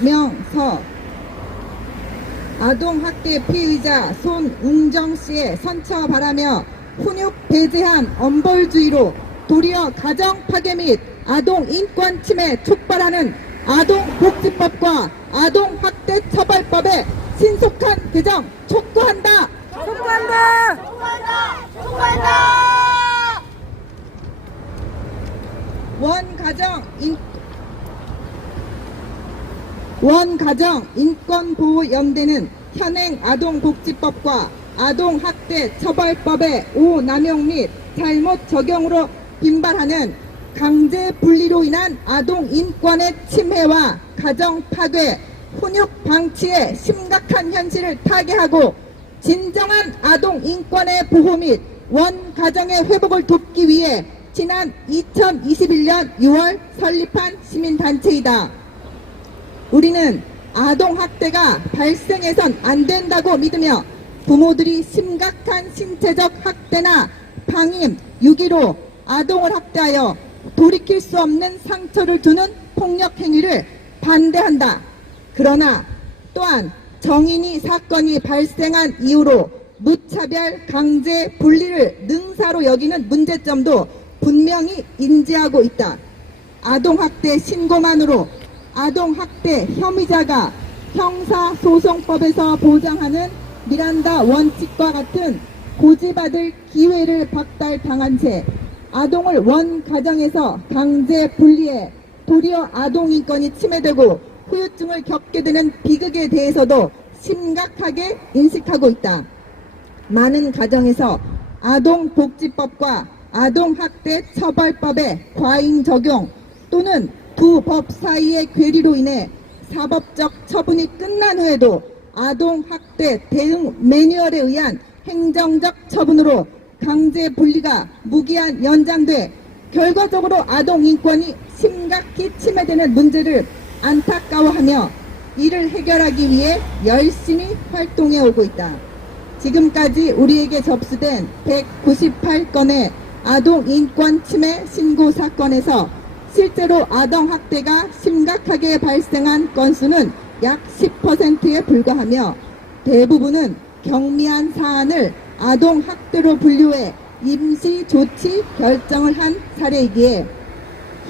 이명서 아동학대 피의자 손웅정 씨의 선처 바라며 훈육 배제한 엄벌주의로 도리어 가정 파괴 및 아동 인권 침해 촉발하는 아동복지법과 아동학대 처벌법의 신속한 개정 촉구한다. 촉구한다! 촉구한다! 촉구한다! 원가정인권보호연대는 현행 아동복지법과 아동학대 처벌법의 오남용 및 잘못 적용으로 빈발하는 강제 분리로 인한 아동 인권의 침해와 가정 파괴, 훈육 방치의 심각한 현실을 타개하고 진정한 아동 인권의 보호 및 원가정의 회복을 돕기 위해 지난 2021년 6월 설립한 시민단체이다. 우리는 아동학대가 발생해선 안 된다고 믿으며 부모들이 심각한 신체적 학대나 방임, 유기로 아동을 학대하여 돌이킬 수 없는 상처를 주는 폭력 행위를 반대한다. 그러나 또한 정인이 사건이 발생한 이후로 무차별 강제 분리를 능사로 여기는 문제점도 분명히 인지하고 있다. 아동학대 신고만으로 아동학대 혐의자가 형사소송법에서 보장하는 미란다 원칙과 같은 고지받을 기회를 박탈당한 채 아동을 원가정에서 강제 분리해 도리어 아동 인권이 침해되고 후유증을 겪게 되는 비극에 대해서도 심각하게 인식하고 있다. 많은 가정에서 아동복지법과 아동학대 처벌법의 과잉 적용 또는 두 법 사이의 괴리로 인해 사법적 처분이 끝난 후에도 아동학대 대응 매뉴얼에 의한 행정적 처분으로 강제 분리가 무기한 연장돼 결과적으로 아동 인권이 심각히 침해되는 문제를 안타까워하며 이를 해결하기 위해 열심히 활동해 오고 있다. 지금까지 우리에게 접수된 198건의 아동 인권 침해 신고 사건에서 실제로 아동학대가 심각하게 발생한 건수는 약 10%에 불과하며 대부분은 경미한 사안을 아동학대로 분류해 임시조치 결정을 한 사례이기에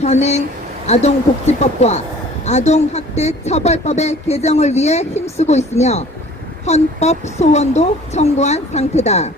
현행 아동복지법과 아동학대 처벌법의 개정을 위해 힘쓰고 있으며 헌법 소원도 청구한 상태다.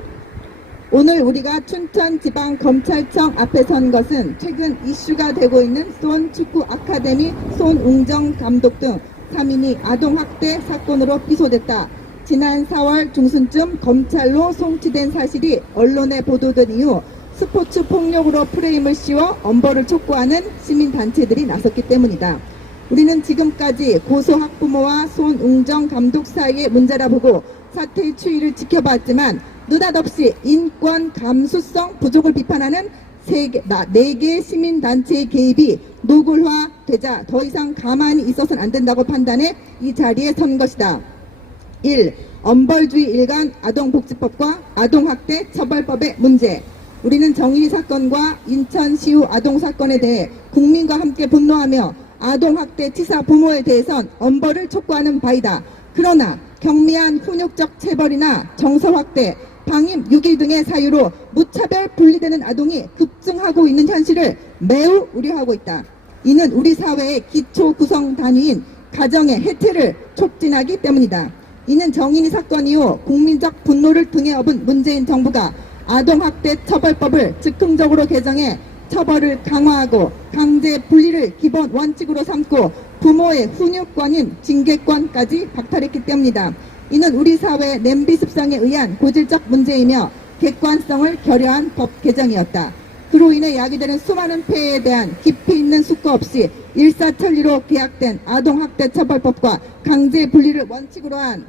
오늘 우리가 춘천지방검찰청 앞에 선 것은 최근 이슈가 되고 있는 수원 축구 아카데미 손웅정 감독 등 3인이 아동학대 사건으로 기소됐다. 지난 4월 중순쯤 검찰로 송치된 사실이 언론에 보도된 이후 스포츠 폭력으로 프레임을 씌워 엄벌을 촉구하는 시민단체들이 나섰기 때문이다. 우리는 지금까지 고소 학부모와 손웅정 감독 사이의 문제라 보고 사태의 추이를 지켜봤지만 느닷없이 인권 감수성 부족을 비판하는 4개 시민단체의 개입이 노골화되자 더 이상 가만히 있어서는 안 된다고 판단해 이 자리에 선 것이다. 1. 엄벌주의 일관 아동복지법과 아동학대 처벌법의 문제. 우리는 정인이 사건과 인천시우 아동사건에 대해 국민과 함께 분노하며 아동학대 치사 부모에 대해선 엄벌을 촉구하는 바이다. 그러나 경미한 훈육적 체벌이나 정서확대, 방임, 유기 등의 사유로 무차별 분리되는 아동이 급증하고 있는 현실을 매우 우려하고 있다. 이는 우리 사회의 기초 구성 단위인 가정의 해체를 촉진하기 때문이다. 이는 정인이 사건 이후 국민적 분노를 등에 업은 문재인 정부가 아동학대 처벌법을 즉흥적으로 개정해 처벌을 강화하고 강제 분리를 기본 원칙으로 삼고 부모의 훈육권인 징계권까지 박탈했기 때문이다. 이는 우리 사회의 냄비 습성에 의한 고질적 문제이며 객관성을 결여한 법 개정이었다. 그로 인해 야기되는 수많은 폐해에 대한 깊이 있는 숙고 없이 일사천리로 계약된 아동학대 처벌법과 강제 분리를 원칙으로 한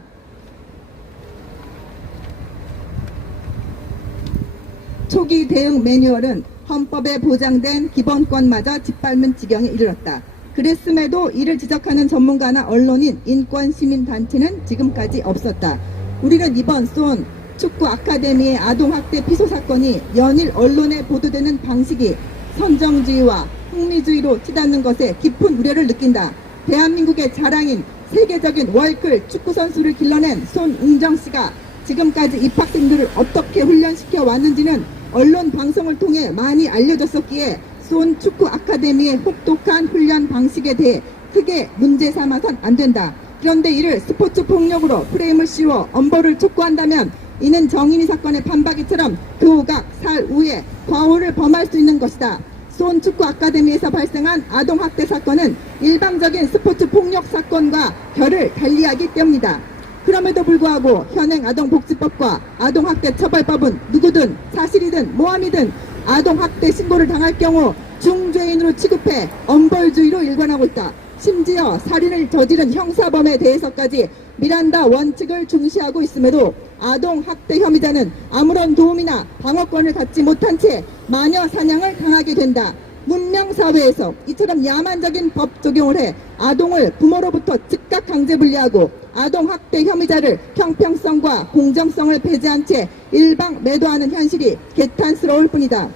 초기 대응 매뉴얼은 헌법에 보장된 기본권마저 짓밟는 지경에 이르렀다. 그랬음에도 이를 지적하는 전문가나 언론인, 인권시민단체는 지금까지 없었다. 우리는 이번 수원 축구 아카데미의 아동학대 피소 사건이 연일 언론에 보도되는 방식이 선정주의와 흥미주의로 치닫는 것에 깊은 우려를 느낀다. 대한민국의 자랑인 세계적인 월클 축구선수를 길러낸 손웅정 씨가 지금까지 입학생들을 어떻게 훈련시켜 왔는지는 언론 방송을 통해 많이 알려졌었기에 손 축구 아카데미의 혹독한 훈련 방식에 대해 크게 문제 삼아선 안 된다. 그런데 이를 스포츠 폭력으로 프레임을 씌워 엄벌을 촉구한다면 이는 정인이 사건의 판박이처럼 교각, 살우에 과오를 범할 수 있는 것이다. 손 축구 아카데미에서 발생한 아동학대 사건은 일방적인 스포츠 폭력 사건과 결을 달리하기 때문이다. 그럼에도 불구하고 현행 아동복지법과 아동학대 처벌법은 누구든 사실이든 모함이든 아동학대 신고를 당할 경우 중죄인으로 취급해 엄벌주의로 일관하고 있다. 심지어 살인을 저지른 형사범에 대해서까지 미란다 원칙을 중시하고 있음에도 아동학대 혐의자는 아무런 도움이나 방어권을 갖지 못한 채 마녀 사냥을 당하게 된다. 문명사회에서 이처럼 야만적인 법 적용을 해 아동을 부모로부터 즉각 강제 분리하고 아동학대 혐의자를 형평성과 공정성을 배제한 채 일방 매도하는 현실이 개탄스러울 뿐이다.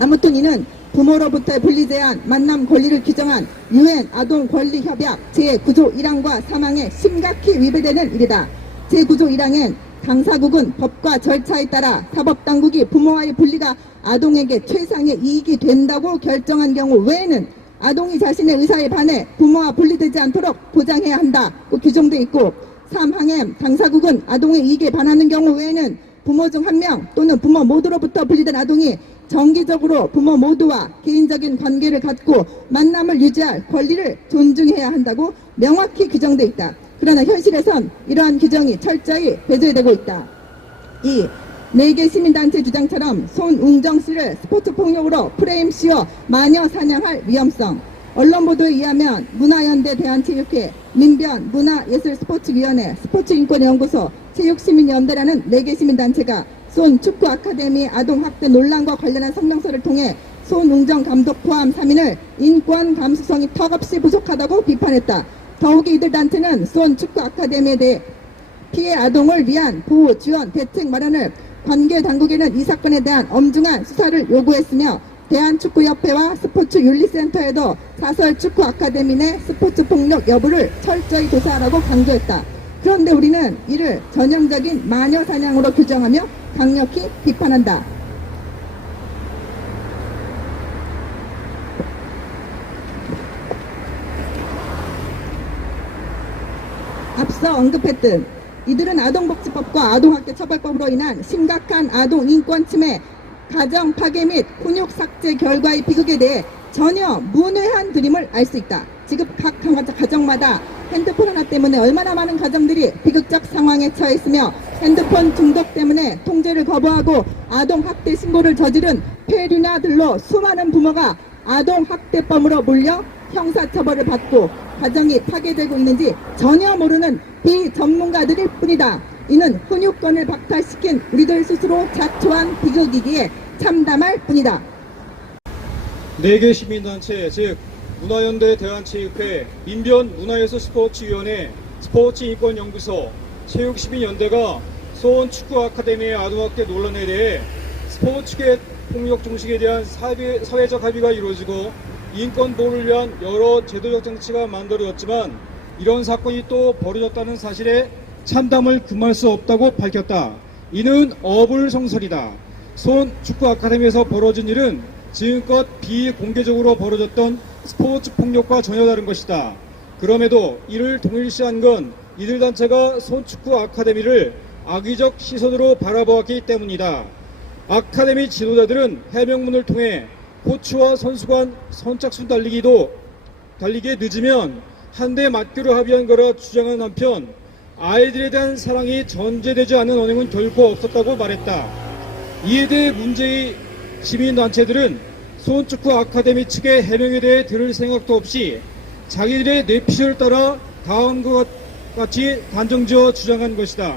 아무튼 이는 부모로부터의 분리 제한, 만남 권리를 규정한 UN 아동권리협약 제9조 1항과 3항에 심각히 위배되는 일이다. 제9조 1항엔 당사국은 법과 절차에 따라 사법당국이 부모와의 분리가 아동에게 최상의 이익이 된다고 결정한 경우 외에는 아동이 자신의 의사에 반해 부모와 분리되지 않도록 보장해야 한다고 규정돼 있고, 3항엔 당사국은 아동의 이익에 반하는 경우 외에는 부모 중 한 명 또는 부모 모두로부터 분리된 아동이 정기적으로 부모 모두와 개인적인 관계를 갖고 만남을 유지할 권리를 존중해야 한다고 명확히 규정돼 있다. 그러나 현실에선 이러한 규정이 철저히 배제되고 있다. 2. 4개 시민단체 주장처럼 손웅정 씨를 스포츠 폭력으로 프레임 씌워 마녀 사냥할 위험성. 언론 보도에 의하면 문화연대 대한체육회, 민변 문화예술스포츠위원회, 스포츠인권연구소, 체육시민연대라는 4개 시민단체가 손 축구 아카데미 아동학대 논란과 관련한 성명서를 통해 손웅정 감독 포함 3인을 인권 감수성이 턱없이 부족하다고 비판했다. 더욱이 이들 단체는 손 축구 아카데미에 대해 피해 아동을 위한 보호, 지원, 대책 마련을 관계 당국에는 이 사건에 대한 엄중한 수사를 요구했으며 대한축구협회와 스포츠윤리센터에도 사설 축구 아카데미 내 스포츠 폭력 여부를 철저히 조사하라고 강조했다. 그런데 우리는 이를 전형적인 마녀 사냥으로 규정하며 강력히 비판한다. 앞서 언급했듯 이들은 아동복지법과 아동학대 처벌법으로 인한 심각한 아동 인권 침해, 가정 파괴 및 훈육 삭제 결과의 비극에 대해 전혀 문외한 그림을 알 수 있다. 지금 각 가정마다 핸드폰 하나 때문에 얼마나 많은 가정들이 비극적 상황에 처했으며 핸드폰 중독 때문에 통제를 거부하고 아동학대 신고를 저지른 폐륜아들로 수많은 부모가 아동학대범으로 몰려 형사처벌을 받고 가정이 파괴되고 있는지 전혀 모르는 비전문가들일 뿐이다. 이는 훈육권을 박탈시킨 우리들 스스로 자초한 비극이기에 참담할 뿐이다. 4개 시민단체 즉 문화연대 대한체육회, 민변 문화예술 스포츠위원회, 스포츠인권연구소, 체육시민연대가 손 축구 아카데미의 아동학대 논란에 대해 스포츠계 폭력 종식에 대한 사회적 합의가 이루어지고 인권 보호를 위한 여러 제도적 장치가 만들어졌지만 이런 사건이 또 벌어졌다는 사실에 참담을 금할 수 없다고 밝혔다. 이는 어불성설이다. 손 축구 아카데미에서 벌어진 일은 지금껏 비공개적으로 벌어졌던 스포츠 폭력과 전혀 다른 것이다. 그럼에도 이를 동일시한 건 이들 단체가 손축구 아카데미를 악의적 시선으로 바라보았기 때문이다. 아카데미 지도자들은 해명문을 통해 코치와 선수 간 선착순 달리기에 늦으면 한 대 맞기로 합의한 거라 주장한 한편 아이들에 대한 사랑이 전제되지 않은 언행은 결코 없었다고 말했다. 이에 대해 문제의 시민단체들은 손축구 아카데미 측의 해명에 대해 들을 생각도 없이 자기들의 내피셜을 따라 다음과 같이 단정지어 주장한 것이다.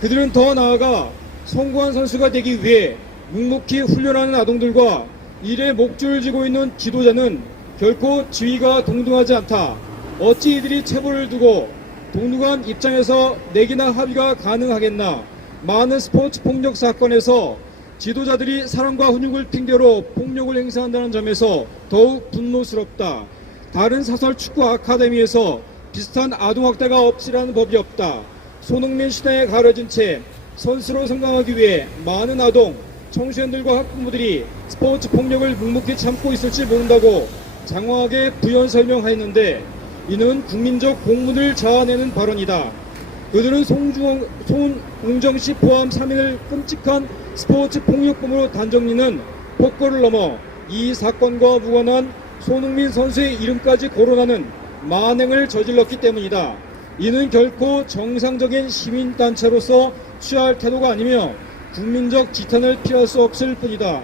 그들은 더 나아가 성공한 선수가 되기 위해 묵묵히 훈련하는 아동들과 이에 목줄을 쥐고 있는 지도자는 결코 지위가 동등하지 않다. 어찌 이들이 체벌을 두고 동등한 입장에서 내기나 합의가 가능하겠나. 많은 스포츠 폭력 사건에서 지도자들이 사랑과 훈육을 핑계로 폭력을 행사한다는 점에서 더욱 분노스럽다. 다른 사설 축구 아카데미에서 비슷한 아동학대가 없으라는 법이 없다. 손흥민 시대에 가려진 채 선수로 성장하기 위해 많은 아동, 청소년들과 학부모들이 스포츠 폭력을 묵묵히 참고 있을지 모른다고 장황하게 부연 설명하였는데 이는 국민적 공분을 자아내는 발언이다. 그들은 송웅정 씨 포함 3인을 끔찍한 스포츠 폭력범으로 단정짓는 폭거를 넘어 이 사건과 무관한 손흥민 선수의 이름까지 거론하는 만행을 저질렀기 때문이다. 이는 결코 정상적인 시민단체로서 취할 태도가 아니며 국민적 지탄을 피할 수 없을 뿐이다.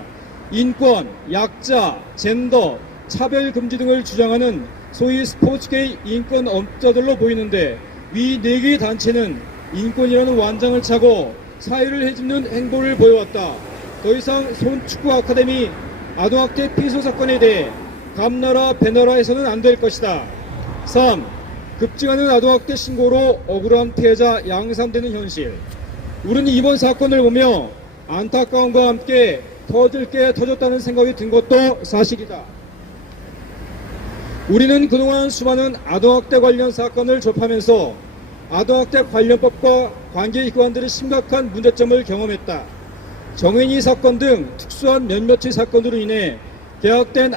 인권, 약자, 젠더, 차별 금지 등을 주장하는 소위 스포츠계의 인권 업자들로 보이는데 위 4개의 단체는 인권이라는 완장을 차고 사회를 해집는 행보를 보여왔다. 더 이상 손축구 아카데미 아동학대 피소 사건에 대해 감나라 배나라 해서는 안 될 것이다. 3. 급증하는 아동학대 신고로 억울한 피해자 양산되는 현실. 우리는 이번 사건을 보며 안타까움과 함께 터질 게 터졌다는 생각이 든 것도 사실이다. 우리는 그동안 수많은 아동학대 관련 사건을 접하면서 아동학대 관련법과 관계기관들의 심각한 문제점을 경험했다. 정인이 사건 등 특수한 몇몇의 사건으로 인해 개혁된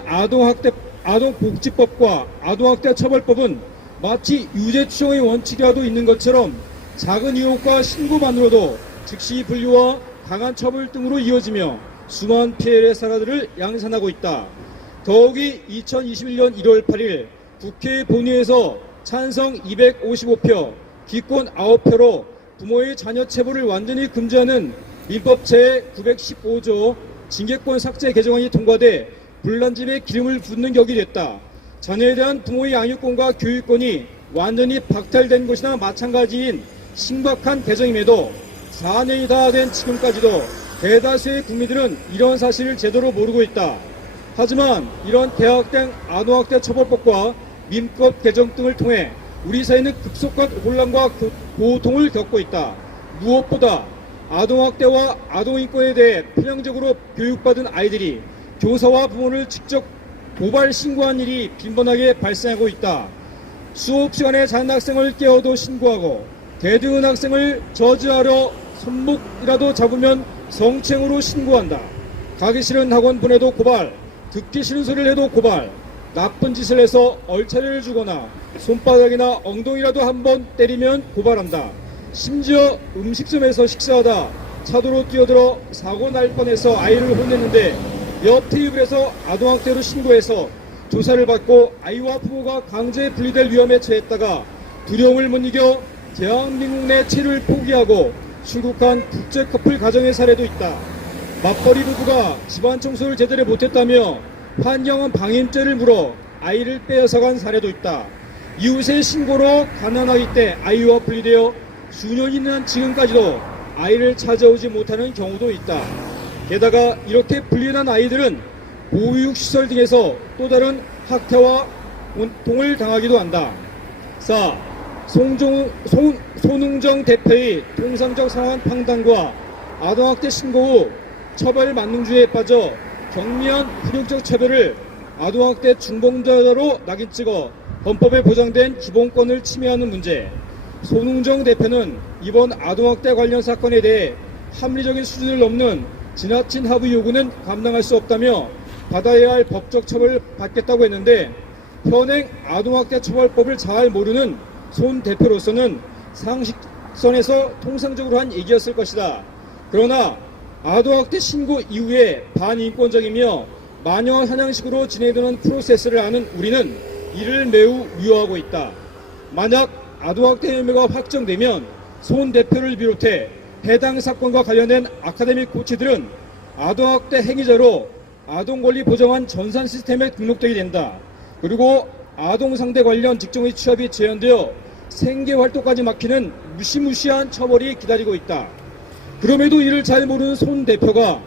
아동복지법과 아동학대 처벌법은 마치 유죄 추정의 원칙이라도 있는 것처럼 작은 의혹과 신고만으로도 즉시 분류와 강한 처벌 등으로 이어지며 수많은 피해의 사례들을 양산하고 있다. 더욱이 2021년 1월 8일 국회 본회의에서 찬성 255표, 기권 9표로 부모의 자녀 체벌을 완전히 금지하는 민법 제915조 징계권 삭제 개정안이 통과돼 불난집에 기름을 붓는 격이 됐다. 자녀에 대한 부모의 양육권과 교육권이 완전히 박탈된 것이나 마찬가지인 심각한 개정임에도 4년이 다 된 지금까지도 대다수의 국민들은 이런 사실을 제대로 모르고 있다. 하지만 이런 개혁된 아동학대 처벌법과 민법 개정 등을 통해 우리 사회는 급속한 혼란과 고통을 겪고 있다. 무엇보다 아동학대와 아동인권에 대해 편향적으로 교육받은 아이들이 교사와 부모를 직접 고발 신고한 일이 빈번하게 발생하고 있다. 수업 시간에 자는 학생을 깨워도 신고하고 대등한 학생을 저지하려 손목이라도 잡으면 성추행으로 신고한다. 가기 싫은 학원 보내도 고발, 듣기 싫은 소리를 해도 고발, 나쁜 짓을 해서 얼차려를 주거나 손바닥이나 엉덩이라도 한번 때리면 고발한다. 심지어 음식점에서 식사하다 차도로 뛰어들어 사고 날 뻔해서 아이를 혼냈는데 옆 테이블에서 아동학대로 신고해서 조사를 받고 아이와 부모가 강제 분리될 위험에 처했다가 두려움을 못 이겨 대한민국 내 체류를 포기하고 출국한 국제 커플 가정의 사례도 있다. 맞벌이 부부가 집안 청소를 제대로 못했다며 환경은 방임죄를 물어 아이를 빼앗아간 사례도 있다. 이웃의 신고로 가난하기 때 아이와 분리되어 수년이 지난 지금까지도 아이를 찾아오지 못하는 경우도 있다. 게다가 이렇게 분리된 아이들은 보육시설 등에서 또 다른 학대와 고통을 당하기도 한다. 4. 손웅정 대표의 통상적 상황 판단과 아동학대 신고 후 처벌 만능주의에 빠져 경미한 훈육적 차별을 아동학대 중범죄로 낙인 찍어 헌법에 보장된 기본권을 침해하는 문제. 손웅정 대표는 이번 아동학대 관련 사건에 대해 합리적인 수준을 넘는 지나친 합의 요구는 감당할 수 없다며 받아야 할 법적 처벌을 받겠다고 했는데 현행 아동학대 처벌법을 잘 모르는 손 대표로서는 상식선에서 통상적으로 한 얘기였을 것이다. 그러나 아동학대 신고 이후에 반인권적이며 마녀 사냥식으로 진행되는 프로세스를 아는 우리는 이를 매우 위협하고 있다. 만약 아동학대 혐의가 확정되면 손 대표를 비롯해 해당 사건과 관련된 아카데미 코치들은 아동학대 행위자로 아동권리 보장한 전산 시스템에 등록되게 된다. 그리고 아동상대 관련 직종의 취업이 제한되어 생계활동까지 막히는 무시무시한 처벌이 기다리고 있다. 그럼에도 이를 잘 모르는 손 대표가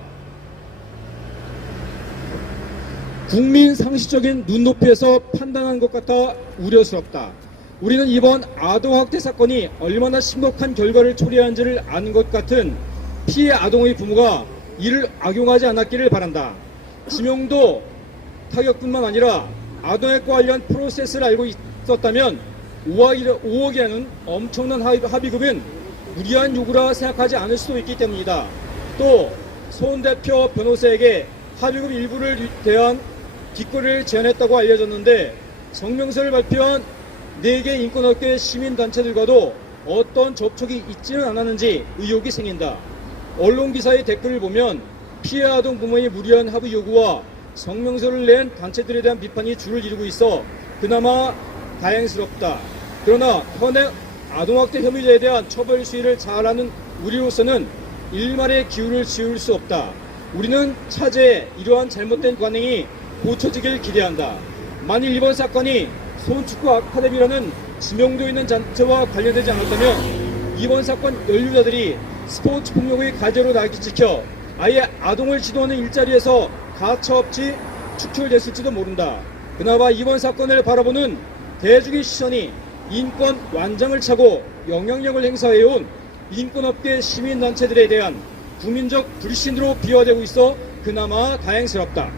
국민 상식적인 눈높이에서 판단한 것 같아 우려스럽다. 우리는 이번 아동학대 사건이 얼마나 심각한 결과를 초래한지를 아는 것 같은 피해 아동의 부모가 이를 악용하지 않았기를 바란다. 지명도 타격뿐만 아니라 아동학과 관련 프로세스를 알고 있었다면 5억이라는 엄청난 합의금은 무리한 요구라 생각하지 않을 수도 있기 때문이다. 또 손 대표 변호사에게 합의금 일부를 대한 뒷거래를 제안했다고 알려졌는데 성명서를 발표한 4개 인권업계 시민단체들과도 어떤 접촉이 있지는 않았는지 의혹이 생긴다. 언론 기사의 댓글을 보면 피해 아동 부모의 무리한 합의 요구와 성명서를 낸 단체들에 대한 비판이 줄을 이루고 있어 그나마 다행스럽다. 그러나 현행 아동학대 혐의자에 대한 처벌 수위를 잘 아는 우리로서는 일말의 기운을 지울 수 없다. 우리는 차제에 이러한 잘못된 관행이 고쳐지길 기대한다. 만일 이번 사건이 손축구 아카데미라는 지명도 있는 단체와 관련되지 않았다면 이번 사건 연루자들이 스포츠 폭력의 가제로 낙인찍혀 아예 아동을 지도하는 일자리에서 가차없이 축출됐을지도 모른다. 그나마 이번 사건을 바라보는 대중의 시선이 인권 완장을 차고 영향력을 행사해온 인권업계 시민단체들에 대한 국민적 불신으로 비화되고 있어 그나마 다행스럽다.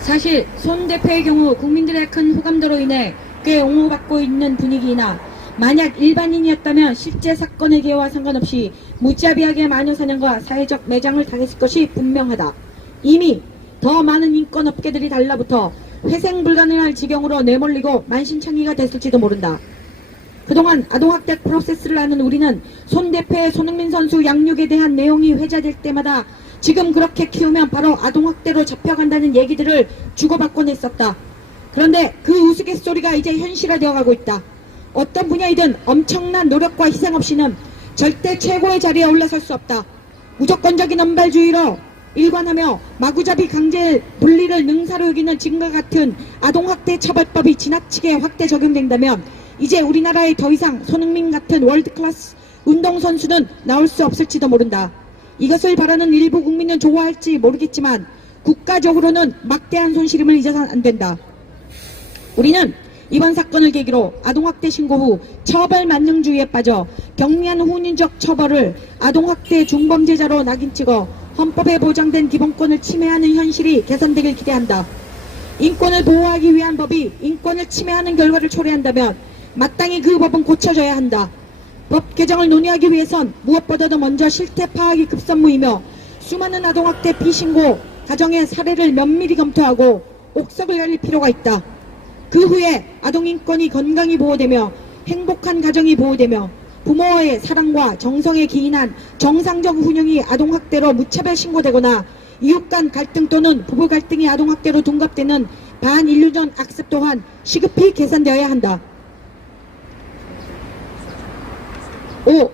사실 손 대표의 경우 국민들의 큰 호감도로 인해 꽤 옹호받고 있는 분위기이나 만약 일반인이었다면 실제 사건의 개와 상관없이 무자비하게 마녀 사냥과 사회적 매장을 당했을 것이 분명하다. 이미 더 많은 인권업계들이 달라붙어 회생 불가능할 지경으로 내몰리고 만신창이가 됐을지도 모른다. 그동안 아동학대 프로세스를 아는 우리는 손 대표의 손흥민 선수 양육에 대한 내용이 회자될 때마다 지금 그렇게 키우면 바로 아동학대로 잡혀간다는 얘기들을 주고받곤 했었다. 그런데 그 우스갯소리가 이제 현실화되어 가고 있다. 어떤 분야이든 엄청난 노력과 희생 없이는 절대 최고의 자리에 올라설 수 없다. 무조건적인 언발주의로 일관하며 마구잡이 강제 분리를 능사로 여기는 지금과 같은 아동학대 처벌법이 지나치게 확대 적용된다면 이제 우리나라에 더 이상 손흥민 같은 월드클래스 운동선수는 나올 수 없을지도 모른다. 이것을 바라는 일부 국민은 좋아할지 모르겠지만 국가적으로는 막대한 손실임을 잊어서는 안 된다. 우리는 이번 사건을 계기로 아동학대 신고 후 처벌 만능주의에 빠져 경미한 혼인적 처벌을 아동학대 중범죄자로 낙인찍어 헌법에 보장된 기본권을 침해하는 현실이 개선되길 기대한다. 인권을 보호하기 위한 법이 인권을 침해하는 결과를 초래한다면 마땅히 그 법은 고쳐져야 한다. 법 개정을 논의하기 위해선 무엇보다도 먼저 실태 파악이 급선무이며 수많은 아동학대 비신고 가정의 사례를 면밀히 검토하고 옥석을 가릴 필요가 있다. 그 후에 아동인권이 건강히 보호되며 행복한 가정이 보호되며 부모의 사랑과 정성에 기인한 정상적 운영이 아동학대로 무차별 신고되거나 이웃 간 갈등 또는 부부 갈등이 아동학대로 둔갑되는 반인륜적 악습 또한 시급히 개선되어야 한다. 5.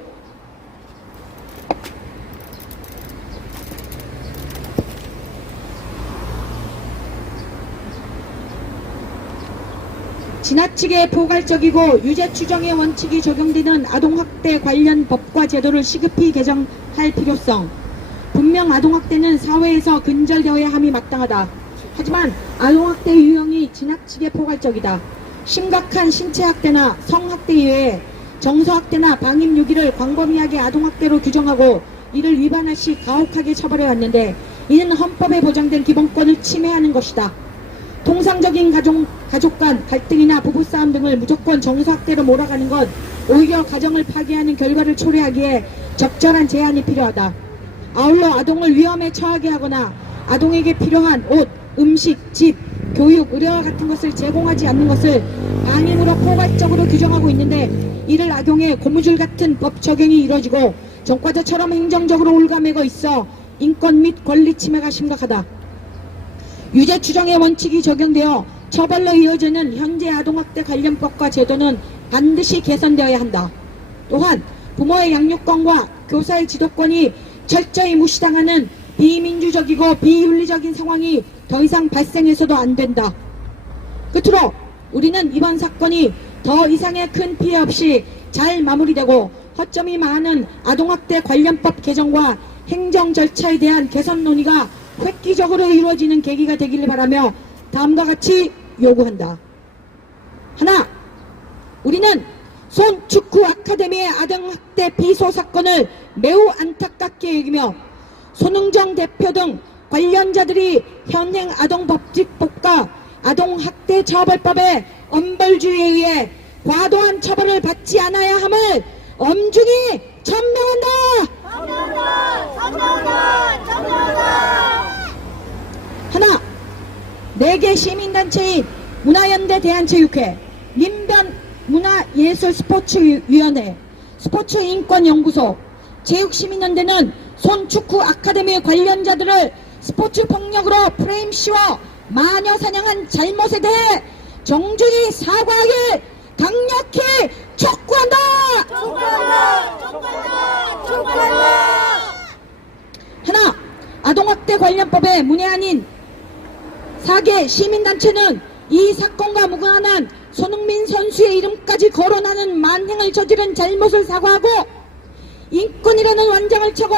지나치게 포괄적이고 유죄 추정의 원칙이 적용되는 아동학대 관련 법과 제도를 시급히 개정할 필요성. 분명 아동학대는 사회에서 근절되어야 함이 마땅하다. 하지만 아동학대 유형이 지나치게 포괄적이다. 심각한 신체학대나 성학대 이외에 정서학대나 방임유기를 광범위하게 아동학대로 규정하고 이를 위반할 시 가혹하게 처벌해왔는데 이는 헌법에 보장된 기본권을 침해하는 것이다. 통상적인 가족 간 갈등이나 부부싸움 등을 무조건 정서학대로 몰아가는 건 오히려 가정을 파괴하는 결과를 초래하기에 적절한 제한이 필요하다. 아울러 아동을 위험에 처하게 하거나 아동에게 필요한 옷, 음식, 집, 교육, 의료와 같은 것을 제공하지 않는 것을 방임으로 포괄적으로 규정하고 있는데 이를 악용해 고무줄 같은 법 적용이 이뤄지고 전과자처럼 행정적으로 올가매고 있어 인권 및 권리 침해가 심각하다. 유죄 추정의 원칙이 적용되어 처벌로 이어지는 현재 아동학대 관련법과 제도는 반드시 개선되어야 한다. 또한 부모의 양육권과 교사의 지도권이 철저히 무시당하는 비민주적이고 비윤리적인 상황이 더 이상 발생해서도 안 된다. 끝으로 우리는 이번 사건이 더 이상의 큰 피해 없이 잘 마무리되고 허점이 많은 아동학대 관련법 개정과 행정 절차에 대한 개선 논의가 획기적으로 이루어지는 계기가 되기를 바라며 다음과 같이 요구한다. 하나, 우리는 손축구 아카데미의 아동학대 비소 사건을 매우 안타깝게 여기며 손흥정 대표 등 관련자들이 현행 아동법칙법과 아동학대처벌법의 엄벌주의에 의해 과도한 처벌을 받지 않아야 함을 엄중히 천명한다. 하나, 4개 시민단체인 문화연대 대한체육회, 민변 문화예술스포츠위원회, 스포츠인권연구소, 체육시민연대는 손축구 아카데미 관련자들을 스포츠 폭력으로 프레임 씌워 마녀 사냥한 잘못에 대해 정중히 사과하길 강력히 촉구한다. 하나, 아동학대 관련법의 문외한인 4개 시민단체는 이 사건과 무관한 손흥민 선수의 이름까지 거론하는 만행을 저지른 잘못을 사과하고 인권이라는 완장을 차고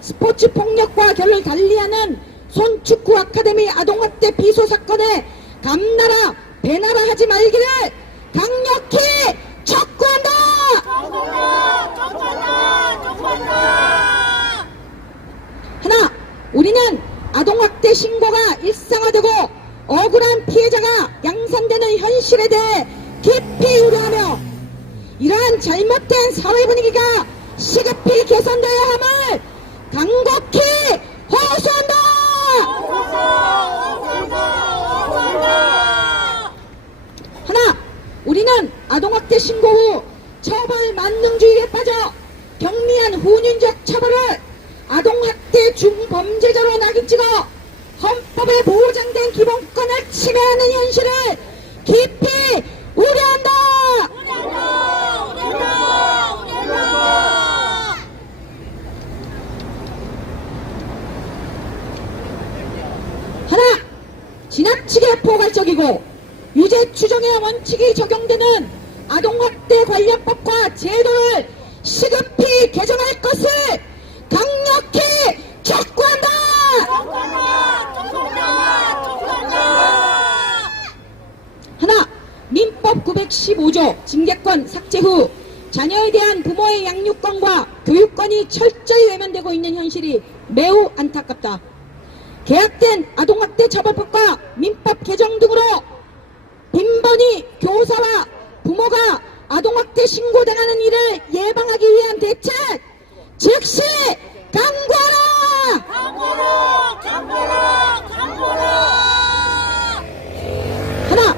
스포츠 폭력과 결을 달리하는 손축구 아카데미 아동학대 비소 사건에 감나라 배나라 하지 말기를 강력히 촉구한다. 하나, 우리는 아동학대 신고가 일상화되고 억울한 피해자가 양산되는 현실에 대해 깊이 우려하며 이러한 잘못된 사회 분위기가 시급히 개선되어야 함을 강곡히 호소한다. 하나, 우리는 아동학대 신고 후 처벌 만능주의에 빠져 경미한 훈윤적 처벌을 아동학대 중범죄자로 낙인찍어 헌법에 보장된 기본권을 침해하는 현실을 깊이 우려한다. 하나, 지나치게 포괄적이고 유죄 추정의 원칙이 적용되는 아동학대 관련법과 제도를 시급히 개정할 것을 강력히 촉구한다. 하나, 민법 915조 징계권 삭제 후 자녀에 대한 부모의 양육권과 교육권이 철저히 외면되고 있는 현실이 매우 안타깝다. 개혁된 아동학대 처벌법과 민법 개정 등으로 빈번히 교사와 부모가 아동학대 신고당하는 일을 예방하기 위한 대책 즉시 강구하라. 하나,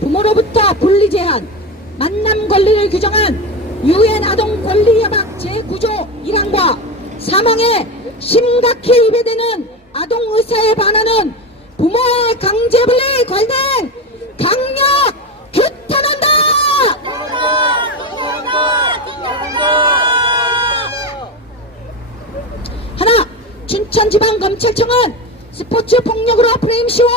부모로부터 분리 제한, 만남 권리를 규정한 유엔 아동 권리 협약 제9조 1항과 사망에 심각히 위배되는 아동 의사에 반하는 부모의 강제 분리 관행 강력 규탄한다. 하나, 춘천지방검찰청은 스포츠 폭력으로 프레임 씌워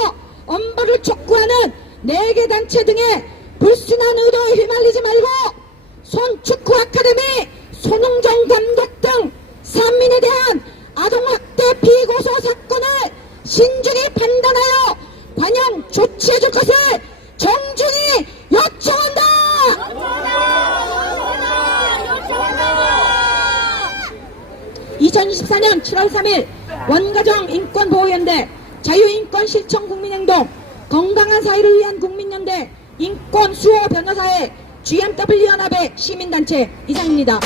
엄벌을 촉구하는 4개 단체 등의 불순한 의도에 휘말리지 말고 손축구 아카데미, 손흥정 감독 등 산민에 대한 아동학대 비고소 사건을 신중히 판단하여 관영 조치해줄 것을 정중히 요청한다. 2024년 7월 3일 원가정 인권보호연대, 자유인권실천국민행동, 건강한 사회를 위한 국민연대, 인권수호 변호사회, GMW 연합의 시민단체 이상입니다.